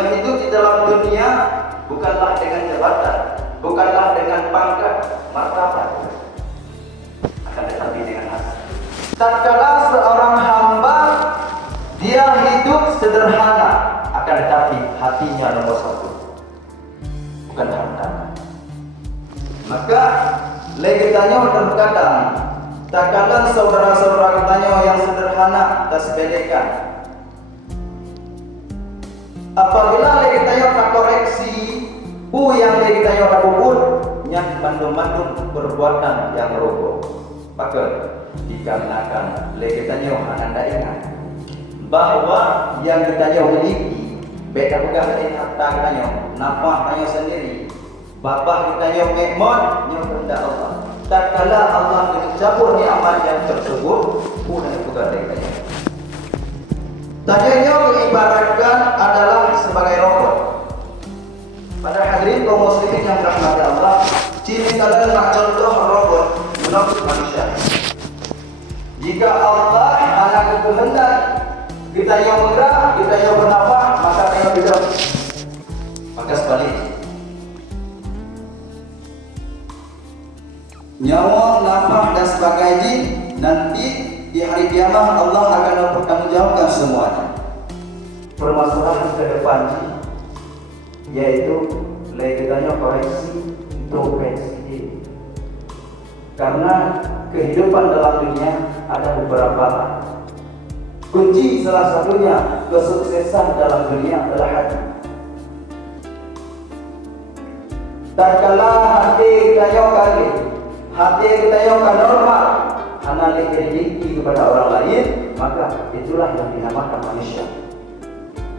Yang hidup di dalam dunia bukanlah dengan jabatan, bukanlah dengan pangkat, martabat, akan tetapi dengan hati. Tatkala seorang hamba dia hidup sederhana, akan tetapi hatinya nomor satu, bukan harta. Maka kita terkadang tatkala saudara-saudara kita yang sederhana dan sepelekan, apabila kita tak koreksi yang kita tak kubur yang bandung-bandung perbuatan yang roboh, maka dikarenakan kita anda ingat bahwa yang kita miliki beda pegang dari harta kita nafkah kita sendiri, bapak kita nikmat yang kehendak Allah. Tatkala Allah mencabut nikmat yang tersebut, pun yang pegang dari kita. Tanyanya diibaratkan adalah sebagai robot. Pada hadirin kaum muslimin yang dirahmati Allah, ciri kalian nak contoh robot menurut manusia. Jika Allah anak kehendak kita yang bergerak, kita yang bernafas, maka kita bergerak. Maka sebaliknya, nyawa, nafas dan sebagainya nanti di hari kiamat Allah akan mempertanggungjawabkan semuanya. Permasalahan ke depan yaitu kita koreksi introspeksi. Karena kehidupan dalam dunia ada beberapa kunci, salah satunya kesuksesan dalam dunia adalah hati. Tatkala hati kita kaget, hati kita normal, hanya rezeki kepada orang lain, maka itulah yang dinamakan manusia.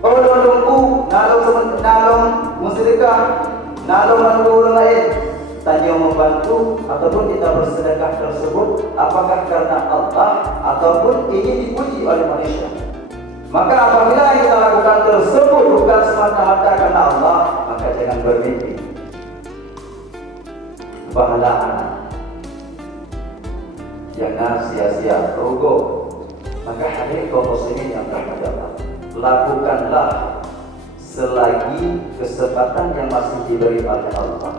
Orang lumpuh, nalong bersedekah, nalong bantu orang lain, tanya membantu ataupun kita bersedekah tersebut, apakah karena Allah ataupun ingin dipuji oleh manusia. Maka apabila yang kita lakukan tersebut bukan semata-mata karena Allah, maka jangan bermimpi pahala anak. Jangan sia-sia rugo. Maka hadirin kaum muslimin yang dirahmati Allah, lakukanlah selagi kesempatan yang masih diberi oleh Allah.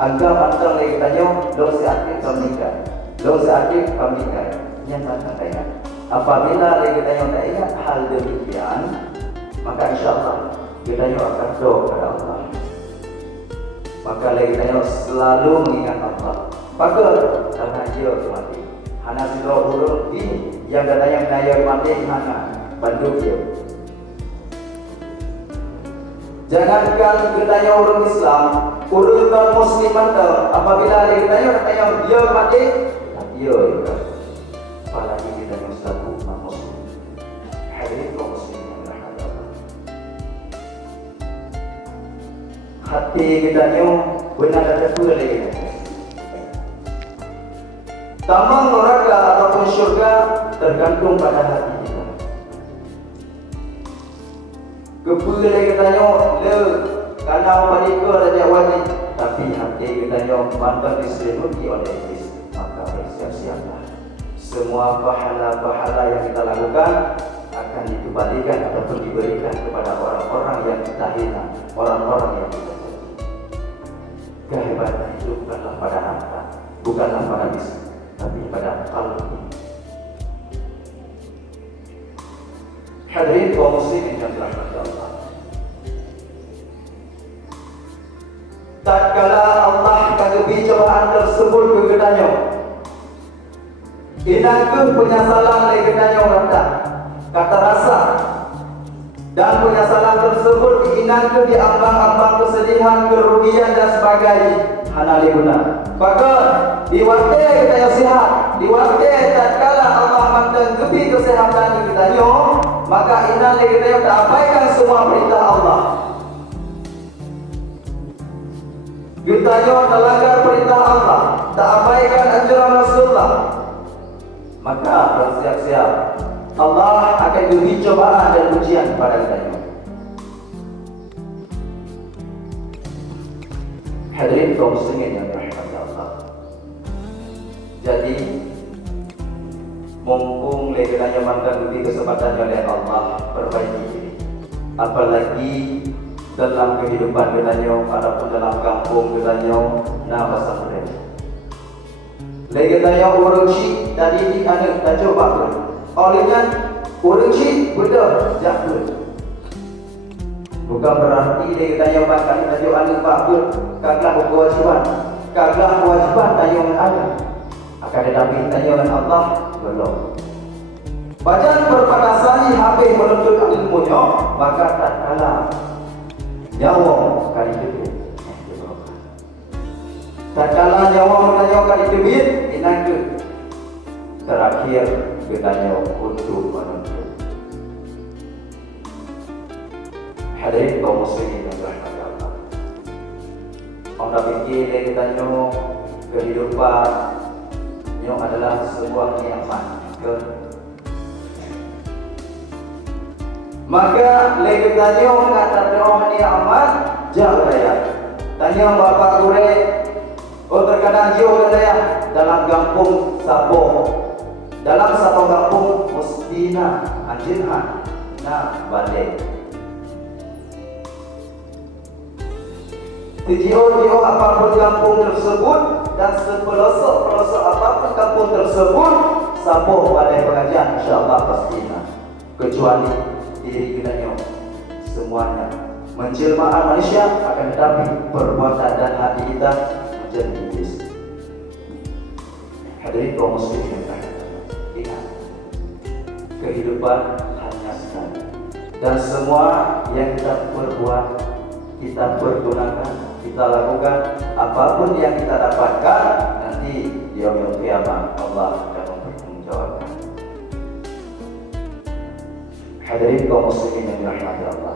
Anggap antara kita dosa aktif pemikat, dosa aktif pemikat yang tak ingat. Apabila kita tak ingat hal demikian, maka insyaAllah kita akan doa kepada Allah. Maka kita selalu mengingat Allah. Maka karena dia mati. Hana sidro urut ini yang katanya menayar mati hana bantu dia. Jangankan kita orang Islam, urut kaum musliman apabila kita katanya dia mati, dia apalagi kita yang selaku umat muslim. Hadirin kaum muslimin yang dirahmati Allah. Hati kita benar ada dua lagi. Taman neraka ataupun syurga tergantung pada hati kita. Kepala kita karena mereka raja wajib, tapi hati kita mantan diselimuti oleh iblis. Maka bersiap-siaplah. Semua pahala-pahala yang kita lakukan akan dikembalikan ataupun diberikan kepada orang-orang yang kita hina, orang-orang yang kita jatuh. Kehebatan itu bukanlah pada harta, bukanlah pada bisnis, tapi pada qalbi. Hadirin kaum muslimin yang dirahmati Allah. Tatkala Allah kagebi cobaan tersebut kegedanyo, inangkeun penyesalan legedanyo rata, kata rasa dan penyesalan tersebut diinangkeun di ambang-ambang kesedihan, kerugian dan sebagainya. Hanali guna. Maka di waktu kita sihat, di waktu tatkala Allah menggebi kesehatan kita maka inna kita abaikan semua perintah Allah. Kita melanggar perintah Allah, tak abaikan anjuran Rasulullah. Maka bersiap-siap, Allah akan beri cobaan dan ujian kepada kita. Hadirin kaum muslimin yang dirahmati Allah. Jadi mumpung kita nyamankan beri kesempatan oleh Allah, perbaiki diri. Apalagi dalam kehidupan katanya, ataupun dalam kampung katanya, nah pasal mereka. Lagi katanya orang Cik tadi di anak tak coba pun. Olehnya orang Cik betul jatuh. Bukan berarti dia katanya bahkan tajuk anak pak pun kagak kewajiban, kagak kewajiban tajuk anak. Akan tetapi tajuk Allah belum. Bacaan berpadasari habis menuntut ilmunya, maka tak kalah nyawa kali debit. Tak kalah nyawa menanya kali debit, inangku terakhir bertanya untuk menuntut. Hadirin kaum muslimin yang dirahmati Allah. Orang fikir dia bertanya kehidupan yang adalah sebuah nikmat. Maka lagi tanya mengatakan orang ni aman jauh raya. Tanya bapak gure, oh terkadang jauh raya dalam kampung Sabo, dalam satu kampung Mustina Anjinhan, nah Balik. Tujuh apapun kampung tersebut dan sepelosok apapun kampung tersebut, Sabo Balik pengajian insyaAllah pastinya. Kecuali diri kita semuanya menjelmaan manusia, akan tetapi perbuatan dan hati kita menjadi iblis. Hadirin kaum muslimin yang dirahmati, ingat kehidupan hanya sekali, dan semua yang kita perbuat, kita pergunakan, kita lakukan, apapun yang kita dapatkan nanti di yaumul qiyamah Allah akan mempertanggungjawabkan. Hadirin kaum muslimin yang dirahmati Allah.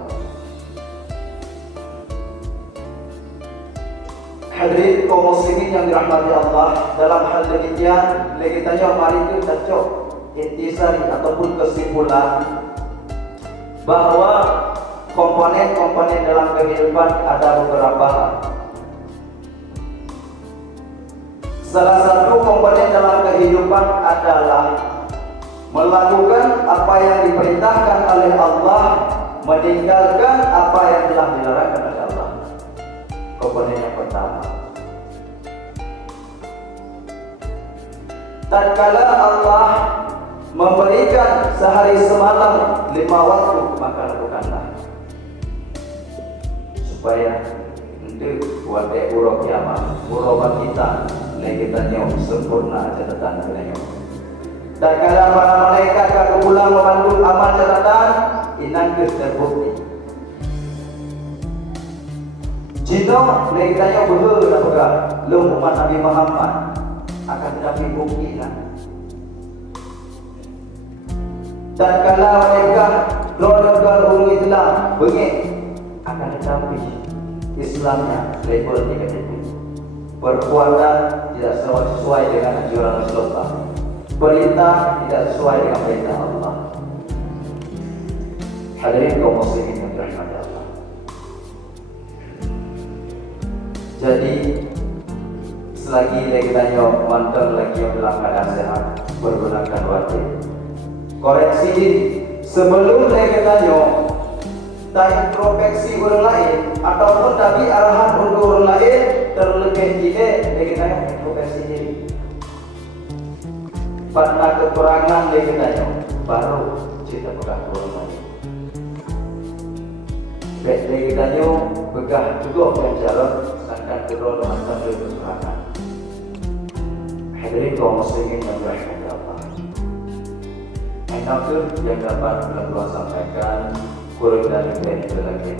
Hadirin kaum muslimin yang dirahmati Allah, dalam hal demikian lagi tanya mari itu cocok intisari ataupun kesimpulan bahwa komponen-komponen dalam kehidupan ada beberapa. Salah satu komponen dalam kehidupan adalah melakukan apa yang diperintahkan oleh Allah, meninggalkan apa yang telah dilarangkan oleh Allah. Komponen yang pertama, tatkala Allah memberikan sehari semalam 5 waktu, maka lakukanlah supaya untuk buat urut kiamat, urut kita legitannya sempurna catatan kenanya. Dan kalau para malaikat akan pulang memandu amal catatan, inangkes terbukti. Jika legitannya betul apakah lu umat Nabi Muhammad akan tetapi bukti kan. Dan kalau mereka keluarga orang Islam bengik, akan tetapi Islamnya level negatif. Perbuatan tidak sesuai dengan anjuran Rasulullah. Perintah tidak sesuai dengan perintah Allah. Hadirin kaum muslimin yang dirahmati Allah. Jadi selagi kita mantan lagi yang dalam keadaan sehat, pergunakan wajib. Koreksi diri sebelum kita tak introspeksi orang lain ataupun tapi arahan untuk orang lain, terlebih tidak kita introspeksi diri. Pada kekurangan kita baru kita pegang orang lain. Baik kita pegang juga yang jalan akan kedua mantan kekurangan. Hadirin kaum muslimin yang dirahmati Allah. Yang dapat beliau sampaikan kurang dari ini lagi.